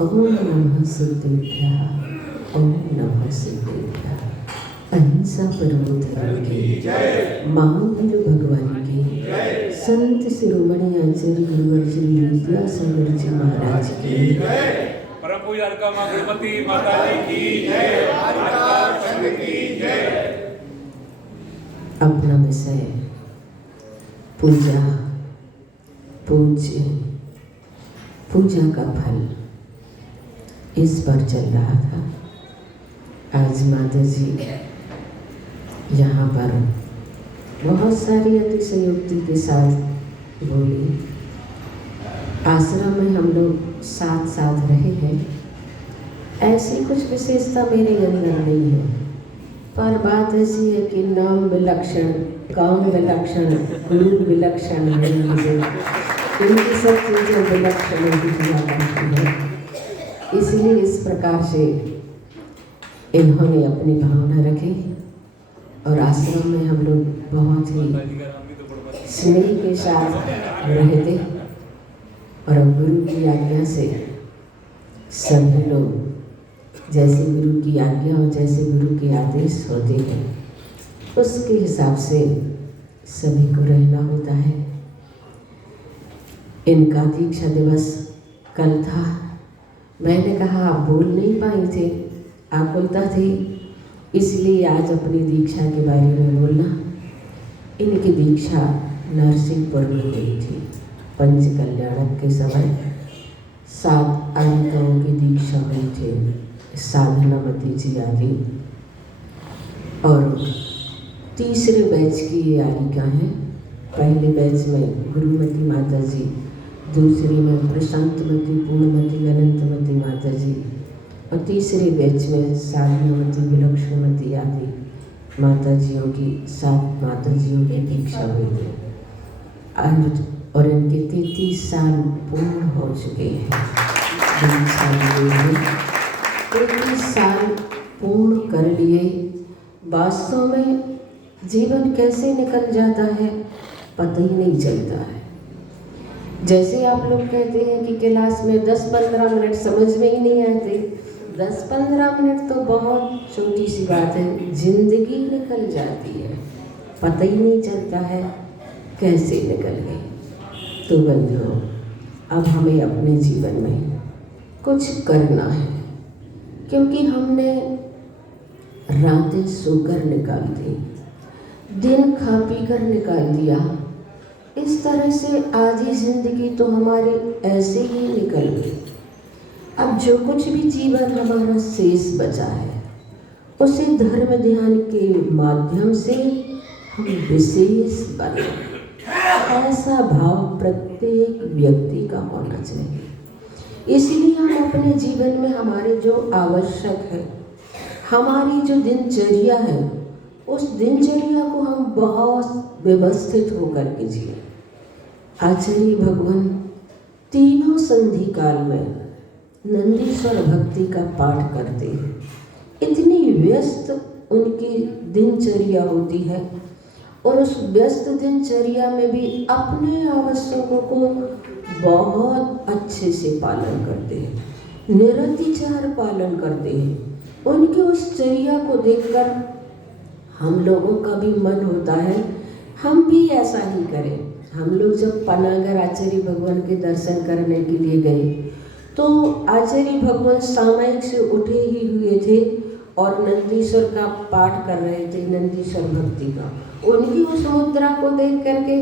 ओम नमः सिद्धेभ्यः, ओम नमः सिद्धेभ्यः। अहिंसा परमो धर्म की, महावीर भगवान की, संत शिरोमणि आचार्य गुरुवर श्री विद्यासागर जी महाराज की, परम पूज्य अलका मां गणपति माता जी की जय, आचार्य संघ की जय। अपना विषय पूजा, पूज्य, पूजा का फल, इस पर चल रहा था। आज माता जी यहाँ पर बहुत सारी अतिशयोक्ति के साथ बोली। आश्रम में हम लोग साथ साथ रहे हैं, ऐसी कुछ विशेषता मेरे अंदर नहीं है, पर बात ऐसी है कि नाम विलक्षण, काम विलक्षण, गुरु विलक्षण है। मुझे इनकी सब चीज़ें विलक्षण दिखा करती हैं, इसलिए इस प्रकार से इन्होंने अपनी भावना रखी। और आश्रम में हम लोग बहुत ही स्नेह के साथ रहते, और गुरु की आज्ञा से सभी लोग जैसे गुरु की आज्ञा और जैसे गुरु के आदेश होते हैं, उसके हिसाब से सभी को रहना होता है। इनका दीक्षा दिवस कल था। मैंने कहा आप बोल नहीं पाए थे, आकुलता थी, इसलिए आज अपनी दीक्षा के बारे में बोलना। इनकी दीक्षा नरसिंहपुर में हुई थी। पंच कल्याणक के समय 7 आयिकाओं की दीक्षा हुई थी, साधनामती जी आदि। और तीसरे बैच की ये आयिका हैं। पहले बैच में गुरुमती माता जी, दूसरी में प्रशांतमती, पूर्णमती, अनंतमती माता जी, और तीसरे बैच में साधनामती, विलक्षणमती आदि माताजियों की 7 माताजियों की दीक्षा हुई थी। और इनके 33 साल पूर्ण हो चुके हैं। 33 साल पूर्ण कर लिए। वास्तव में जीवन कैसे निकल जाता है पता ही नहीं चलता है। जैसे आप लोग कहते हैं कि क्लास में 10-15 मिनट समझ में ही नहीं आते, 10-15 मिनट तो बहुत छोटी सी बात है, जिंदगी निकल जाती है, पता ही नहीं चलता है कैसे निकल गई। तो बंधुओं, अब हमें अपने जीवन में कुछ करना है, क्योंकि हमने रातें सोकर निकाल दी, दिन खा पी कर निकाल दिया। इस तरह से आधी जिंदगी तो हमारी ऐसे ही निकल गई। अब जो कुछ भी जीवन हमारा शेष बचा है, उसे धर्म ध्यान के माध्यम से हम विशेष बने, ऐसा भाव प्रत्येक व्यक्ति का होना चाहिए। इसलिए हम अपने जीवन में हमारे जो आवश्यक है, हमारी जो दिनचर्या है, उस दिनचर्या को हम बहुत व्यवस्थित होकर के जिए। आचार्य भगवान तीनों संधि काल में नंदीश्वर भक्ति का पाठ करते हैं। इतनी व्यस्त उनकी दिनचर्या होती है, और उस व्यस्त दिनचर्या में भी अपने आवश्यकों को बहुत अच्छे से पालन करते हैं, निरतिचार पालन करते हैं। उनके उस चर्या को देखकर हम लोगों का भी मन होता है हम भी ऐसा ही करें। हम लोग जब पनागर आचार्य भगवान के दर्शन करने के लिए गए, तो आचार्य भगवान सामयिक से उठे ही हुए थे और नंदीश्वर का पाठ कर रहे थे, नंदीश्वर भक्ति का। उनकी उस मुद्रा को देख करके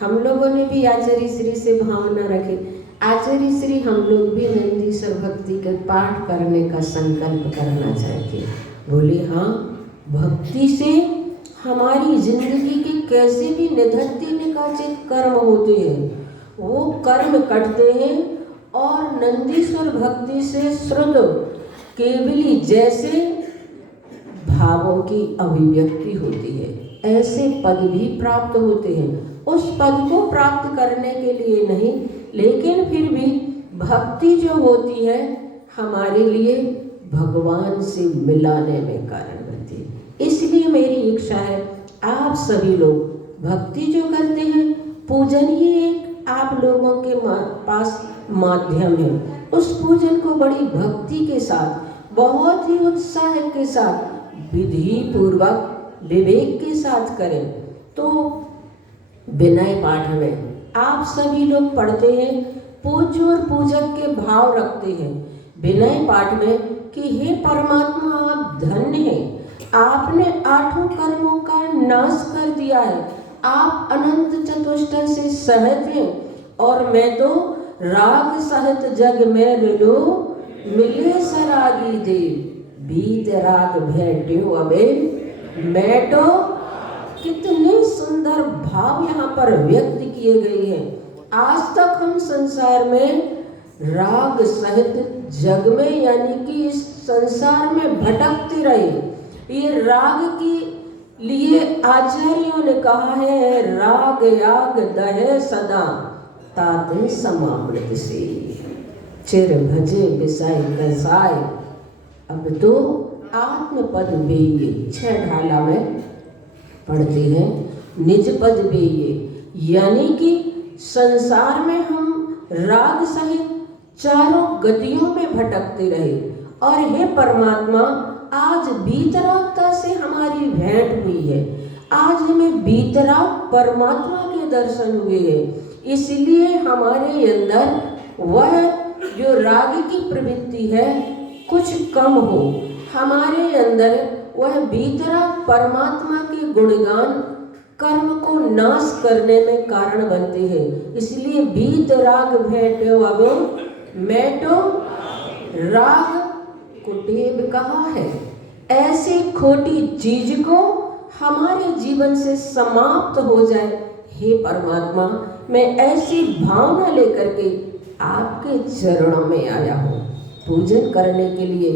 हम लोगों ने भी आचार्य श्री से भावना रखी, आचार्य श्री हम लोग भी नंदीश्वर भक्ति के पाठ करने का संकल्प करना चाहते। बोले हाँ, भक्ति से हमारी जिंदगी के कैसे भी निधत्ते निकाचित कर्म होते हैं, वो कर्म कटते हैं, और नंदीश्वर भक्ति से शुद्ध केवली जैसे भावों की अभिव्यक्ति होती है, ऐसे पद भी प्राप्त होते हैं। उस पद को प्राप्त करने के लिए नहीं, लेकिन फिर भी भक्ति जो होती है हमारे लिए भगवान से मिलाने में कारण बनती है। इसलिए मेरी इच्छा है आप सभी लोग भक्ति जो करते हैं, पूजन ही एक आप लोगों के पास माध्यम है। उस पूजन को बड़ी भक्ति के साथ, बहुत ही उत्साह के साथ, विधि पूर्वक, विवेक के साथ करें। तो विनय पाठ में आप सभी लोग पढ़ते हैं, पूज्य और पूजक के भाव रखते हैं विनय पाठ में कि हे परमात्मा, आप धन्य हैं, आपने आठों कर्मों का नाश कर दिया है, आप अनंत चतुष्टय से सहित हैं, और मैं तो राग सहित जग में रिलो मिले सरागी देव, बीत राग भेट्यो अबे मैं तो। कितने सुंदर भाव यहाँ पर व्यक्त किए गए हैं। आज तक हम संसार में राग सहित जग में, यानी कि इस संसार में भटकते रहे। ये राग के लिए आचार्यों ने कहा है, राग याग दहे सदा ताते समामृत से, चिर भजे बिसाई कसाय। अब तो आत्मपद बेये, 6 ढाला में पढ़ते हैं, निज पद बेये, यानी कि संसार में हम राग सहित चारों गतियों में भटकते रहे। और हे परमात्मा, आज बीतरागता से हमारी भेंट हुई है, आज हमें बीतराग परमात्मा के दर्शन हुए हैं, इसलिए हमारे अंदर वह जो राग की प्रवृत्ति है कुछ कम हो, हमारे अंदर वह बीतराग परमात्मा के गुणगान कर्म को नाश करने में कारण बनते हैं। इसलिए बीतराग भेंट्यो अबो मैटो राग कुटेब कहा है। ऐसी खोटी चीज को हमारे जीवन से समाप्त हो जाए। हे परमात्मा, मैं ऐसी भावना लेकर के आपके चरणों में आया हूँ। पूजन करने के लिए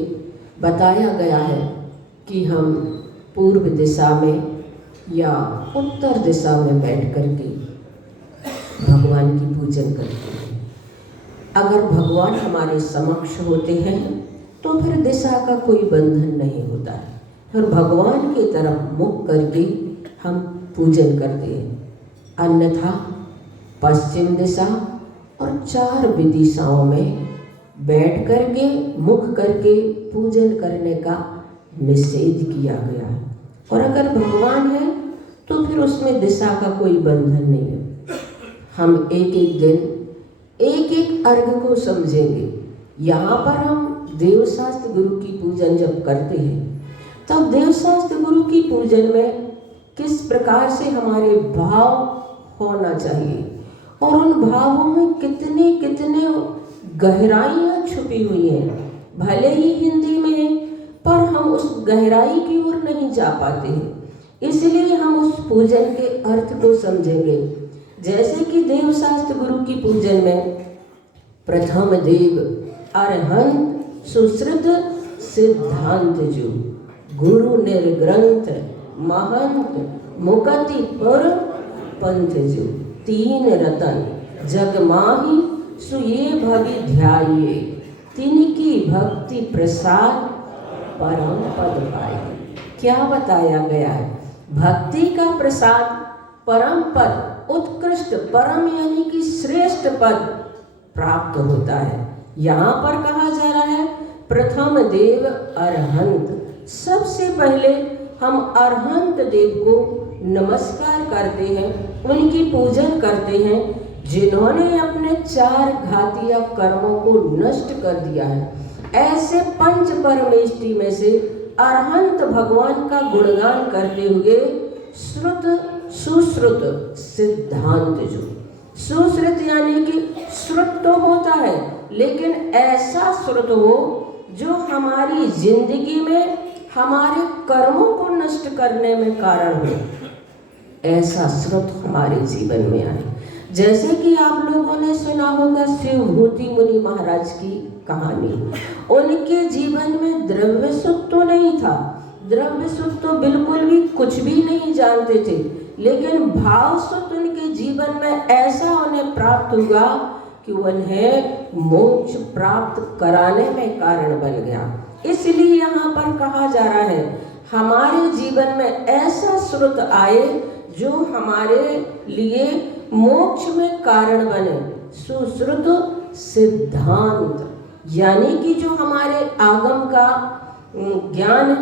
बताया गया है कि हम पूर्व दिशा में या उत्तर दिशा में बैठ करके भगवान की पूजन करते हैं। अगर भगवान हमारे समक्ष होते हैं तो फिर दिशा का कोई बंधन नहीं होता है, फिर भगवान की तरफ मुख करके हम पूजन करते हैं। अन्यथा पश्चिम दिशा और 4 दिशाओं में बैठ करके मुख करके पूजन करने का निषेध किया गया है। और अगर भगवान है तो फिर उसमें दिशा का कोई बंधन नहीं है। हम एक एक दिन एक एक अर्घ को समझेंगे। यहाँ पर हम देवशास्त्र गुरु की पूजन जब करते हैं तब देवशास्त्र गुरु की पूजन में किस प्रकार से हमारे भाव होना चाहिए और उन भावों में कितने कितने गहराइयाँ छुपी हुई हैं। भले ही हिंदी में है पर हम उस गहराई की ओर नहीं जा पाते हैं, इसलिए हम उस पूजन के अर्थ को समझेंगे। जैसे कि देवशास्त्र गुरु की पूजन में प्रथम देव अरहंत सुश्रुत सिद्धांत जो गुरु निर्ग्रंथ महंत मुकति पर पंथ जो 3 रतन जग माही सुये भवि ध्याये तिनकी भक्ति प्रसाद परम पद पाए। क्या बताया गया है? भक्ति का प्रसाद परम पद, उत्कृष्ट परम यानी कि श्रेष्ठ पद प्राप्त होता है। यहाँ पर कहा जा रहा है प्रथम देव अरहंत। सबसे पहले हम अरहंत देव को नमस्कार करते हैं, उनकी पूजन करते हैं जिन्होंने अपने 4 घातीय कर्मों को नष्ट कर दिया है। ऐसे 5 परमेष्टि में से अरहंत भगवान का गुणगान करते हुए श्रुत सुश्रुत सिद्धांत जो सुश्रुत यानी कि श्रुत तो होता है लेकिन ऐसा श्रुत हो जो हमारी जिंदगी में हमारे कर्मों को नष्ट करने में कारण हो, ऐसा श्रुत हमारे जीवन में आए। जैसे कि आप लोगों ने सुना होगा शिवभूति मुनि महाराज की कहानी। उनके जीवन में द्रव्य सुख तो नहीं था, द्रव्य सुख तो बिल्कुल भी कुछ भी नहीं जानते थे, लेकिन भाव सुख उनके जीवन में ऐसा उन्हें प्राप्त हुआ कि उन्हें मोक्ष प्राप्त कराने में कारण बन गया। इसलिए यहाँ पर कहा जा रहा है हमारे जीवन में ऐसा श्रुत आए जो हमारे लिए मोक्ष में कारण बने। सुश्रुत सिद्धांत यानी कि जो हमारे आगम का ज्ञान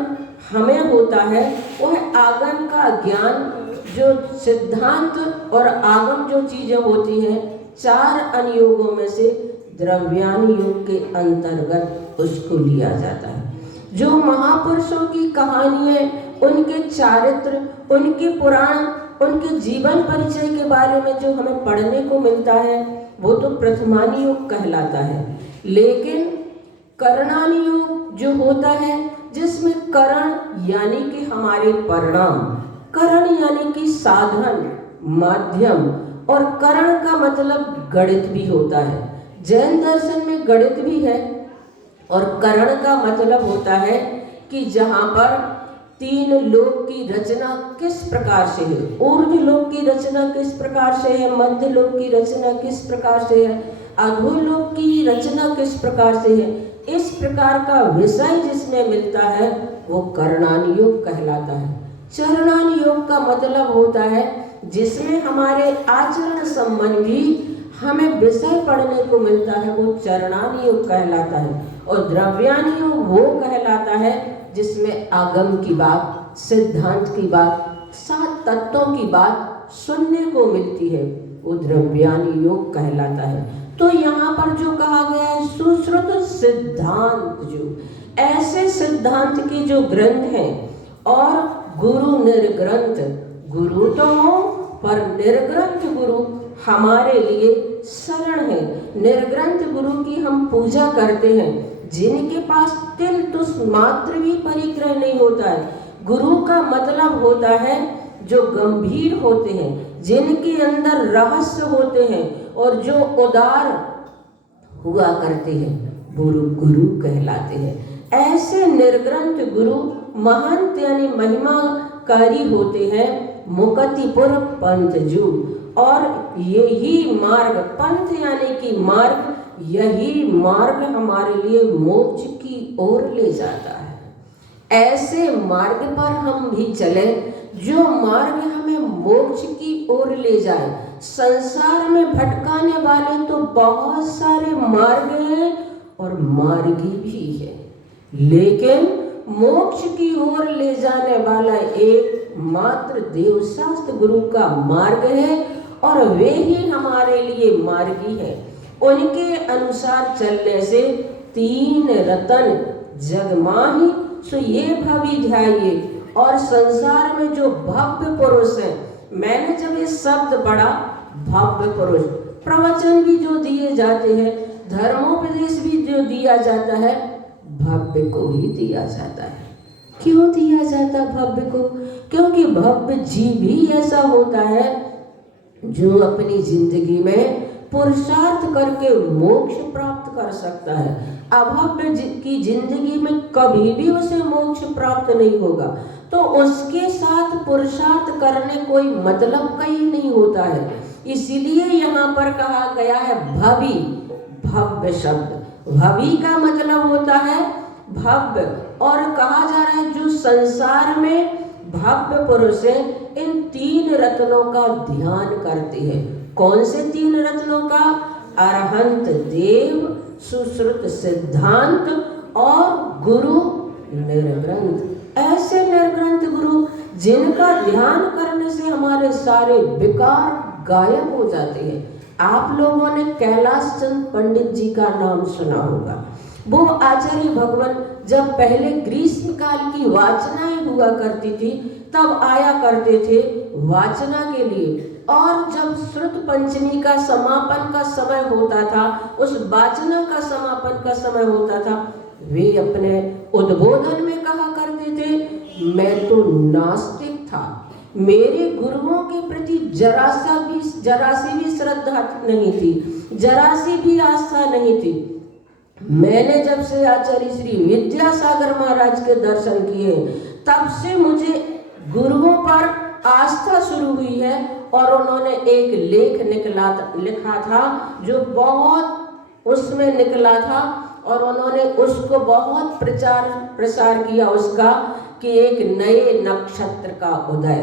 हमें होता है, वह आगम का ज्ञान जो सिद्धांत और आगम जो चीजें होती हैं, 4 अनुयोगों में से द्रव्यान योग के अंतर्गत उसको लिया जाता है। जो महापुरुषों की कहानियां, उनके चारित्र, उनके पुराण, उनके जीवन परिचय के बारे में जो हमें पढ़ने को मिलता है, वो तो प्रथमानी योग कहलाता है। लेकिन करणानी योग जो होता है, जिसमें करण यानी कि हमारे परिणाम, करण यानी कि साधन, माध्यम, और करण का मतलब गणित भी होता है। जैन दर्शन में गणित भी है, और करण का मतलब होता है कि जहाँ पर 3 लोक की रचना किस प्रकार से है, ऊर्ध्व लोक की रचना किस प्रकार से है, मध्य लोक की रचना किस प्रकार से है, अधोलोक की रचना किस प्रकार से है, इस प्रकार का विषय जिसमें मिलता है वो करणानी योग कहलाता है। चरणानी योग का मतलब होता है जिसमें हमारे आचरण संबंधी हमें विषय पढ़ने को मिलता है, वो चरणानी योग कहलाता है। और द्रव्यानी योग वो कहलाता है जिसमें आगम की बात, सिद्धांत की बात, 7 तत्वों की बात सुनने को मिलती है, वो द्रव्यानी योग कहलाता है। तो यहाँ पर जो कहा गया है सुश्रुत सिद्धांत, जो ऐसे सिद्धांत के जो ग्रंथ हैं, और गुरु निर्ग्रंथ, गुरु तो हो पर निर्ग्रंथ गुरु हमारे लिए शरण है। निर्ग्रंथ गुरु की हम पूजा करते हैं, जिनके पास तिल तुस मात्र भी परिग्रह नहीं होता है। गुरु का मतलब होता है जो गंभीर होते हैं, जिनके अंदर रहस्य होते हैं, और जो उदार हुआ करते हैं, गुरु गुरु कहलाते हैं। ऐसे निर्ग्रंथ गुरु महंत यानी महिमाकारी होते हैं, मुक्तिपुर पंथ जू। और यही मार्ग, पंथ यानी कि मार्ग, यही मार्ग हमारे लिए मोक्ष की ओर ले जाता है। ऐसे मार्ग पर हम भी चले जो मार्ग हमें मोक्ष की ओर ले जाए। संसार में भटकाने वाले तो बहुत सारे मार्ग हैं और मार्गी भी है, लेकिन मोक्ष की ओर ले जाने वाला एक मात्र देवशास्त्र गुरु का मार्ग है, और वे ही हमारे लिए मार्गी है। उनके अनुसार चलने से 3 रतन जग माही सो ये भवि ध्याये। और संसार में जो भव्य पुरुष हैं, मैंने जब ये शब्द पढ़ा भव्य पुरुष, प्रवचन भी जो दिए जाते हैं, धर्मोपदेश भी जो दिया जाता है, भव्य को ही दिया जाता है। क्यों दिया जाता भव्य को? क्योंकि भव्य जीव ही ऐसा होता है जो अपनी जिंदगी में पुरुषार्थ करके मोक्ष प्राप्त कर सकता है। अभव्य की जिंदगी में कभी भी उसे मोक्ष प्राप्त नहीं होगा, तो उसके साथ पुरुषार्थ करने कोई मतलब का ही नहीं होता है। इसीलिए यहाँ पर कहा गया है भवि, भव्य शब्द। भवि का मतलब होता है भव्य, और कहा जा रहा है जो संसार में भव्य पुरुष हैं, इन 3 रत्नों का ध्यान करते हैं। कौन से 3 रत्नों का? अरहंत देव, सुश्रुत सिद्धांत और गुरु निर्ग्रंथ। ऐसे निर्ग्रंथ गुरु जिनका ध्यान करने से हमारे सारे विकार गायब हो जाते हैं। आप लोगों ने कैलाश चंद पंडित जी का नाम सुना होगा। वो आचार्य भगवान जब पहले ग्रीष्म काल की वाचनाएं हुआ करती थी, तब आया करते थे वाचना के लिए। और जब श्रुत पंचमी का समापन का समय होता था, उस वाचना का समापन का समय होता था, वे अपने उद्बोधन में कहा करते थे, मैं तो नास्तिक था, मेरे गुरुओं के प्रति जरासी भी श्रद्धा नहीं थी, जरासी भी आस्था नहीं थी। मैंने जब से आचार्य श्री विद्यासागर महाराज के दर्शन किए, तब से मुझे गुरुओं पर आस्था शुरू हुई है। और उन्होंने एक लेख लिखा था जो बहुत उसमें निकला था, और उन्होंने उसको बहुत प्रसार किया उसका, कि एक नए नक्षत्र का उदय,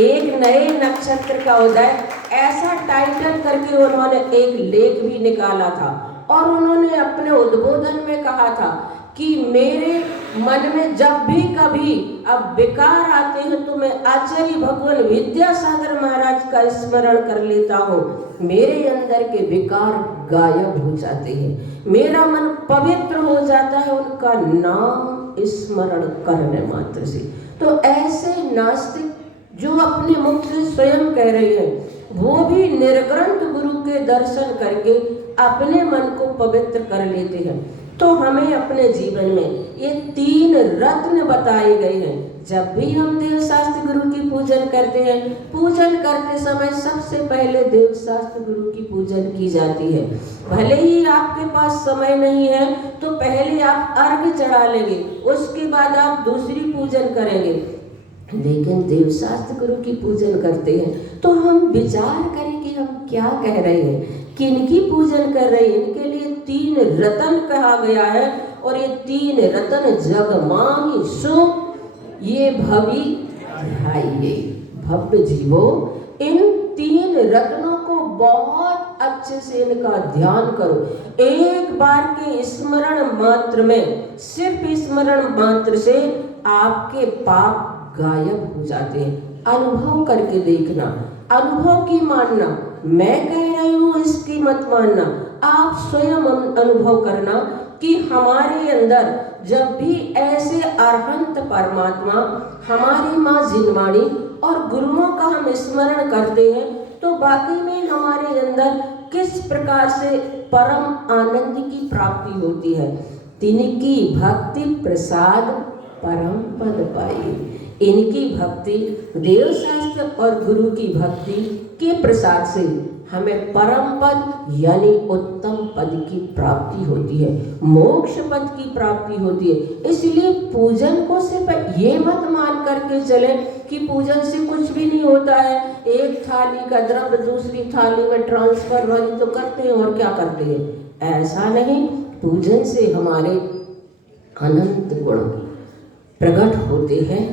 एक नए नक्षत्र का उदय, ऐसा टाइटल करके उन्होंने एक लेख भी निकाला था। और उन्होंने अपने उद्बोधन में कहा था कि मेरे मन में जब भी कभी अब विकार आते हैं तो मैं आचार्य भगवान विद्यासागर महाराज का स्मरण कर लेता हूँ। मेरे अंदर के विकार गायब हो जाते हैं, मेरा मन पवित्र हो जाता है उनका नाम स्मरण करने मात्र से। तो ऐसे नास्तिक जो अपने मुख से स्वयं कह रहे हैं, वो भी निर्ग्रंथ गुरु के दर्शन करके अपने मन को पवित्र कर लेते हैं। तो हमें अपने जीवन में ये 3 रत्न बताए गए हैं। जब भी हम देवशास्त्र गुरु की पूजन करते हैं, पूजन करते समय सबसे पहले देवशास्त्र गुरु की पूजन की जाती है। भले ही आपके पास समय नहीं है तो पहले आप अर्घ चढ़ा लेंगे, उसके बाद आप दूसरी पूजन करेंगे, लेकिन देवशास्त्र गुरु की पूजन करते हैं तो हम विचार करें कि हम क्या कह रहे हैं, किनकी पूजन कर रहे हैं। इनके लिए 3 रतन कहा गया है और ये 3 रतन जग मांगी सो ये भवि ध्याइये। भव्य जीवो, इन 3 रत्नों को बहुत अच्छे से इनका ध्यान करो। एक बार के स्मरण मात्र में, सिर्फ स्मरण मात्र से आपके पाप गायब हो जाते हैं। अनुभव करके देखना, अनुभव की मानना, मैं कह रही हूँ इसकी मत मानना। आप स्वयं अनुभव करना कि हमारे अंदर जब भी ऐसे अरहंत परमात्मा, हमारी माँ जिनवाणी और गुरुओं का हम स्मरण करते हैं तो वाकई में हमारे अंदर किस प्रकार से परम आनंद की प्राप्ति होती है। तिनकी भक्ति प्रसाद परम पद पाई। इनकी भक्ति, देव शास्त्र और गुरु की भक्ति के प्रसाद से हमें परम पद यानी उत्तम पद की प्राप्ति होती है, मोक्ष पद की प्राप्ति होती है। इसलिए पूजन को सिर्फ ये मत मान करके चले कि पूजन से कुछ भी नहीं होता है, एक थाली का द्रव्य दूसरी थाली में ट्रांसफर वाली तो करते हैं और क्या करते हैं, ऐसा नहीं। पूजन से हमारे अनंत गुण प्रकट होते हैं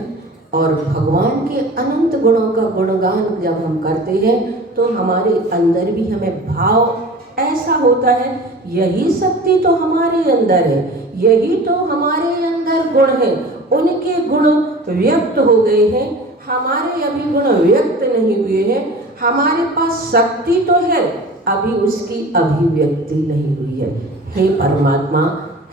और भगवान के अनंत गुणों का गुणगान जब हम करते हैं तो हमारे अंदर भी हमें भाव ऐसा होता है, यही शक्ति तो हमारे अंदर है, यही तो हमारे अंदर गुण है। उनके गुण व्यक्त हो गए हैं, हमारे अभी गुण व्यक्त नहीं हुए हैं। हमारे पास शक्ति तो है, अभी उसकी अभिव्यक्ति नहीं हुई है। हे परमात्मा,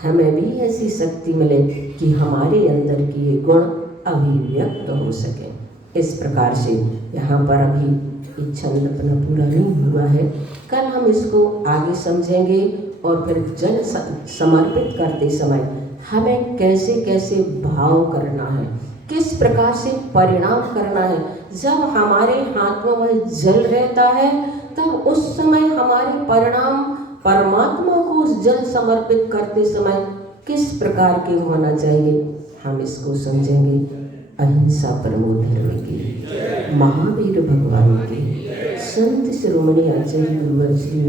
हमें भी ऐसी शक्ति मिले कि हमारे अंदर की ये गुण अभिव्यक्त हो सके। इस प्रकार से यहाँ पर अभी छंद अपना पूरा नहीं हुआ है, कल हम इसको आगे समझेंगे और फिर जल समर्पित करते समय हमें कैसे कैसे भाव करना है, किस प्रकार से परिणाम करना है। जब हमारे हाथ में वह जल रहता है तब उस समय हमारे परिणाम परमात्मा को उस जल समर्पित करते समय किस प्रकार के होना चाहिए, हम इसको समझेंगे। अहिंसा परमो धर्म की, महावीर भगवान की, संत शिरोमणि आचार्य गुरुवर श्री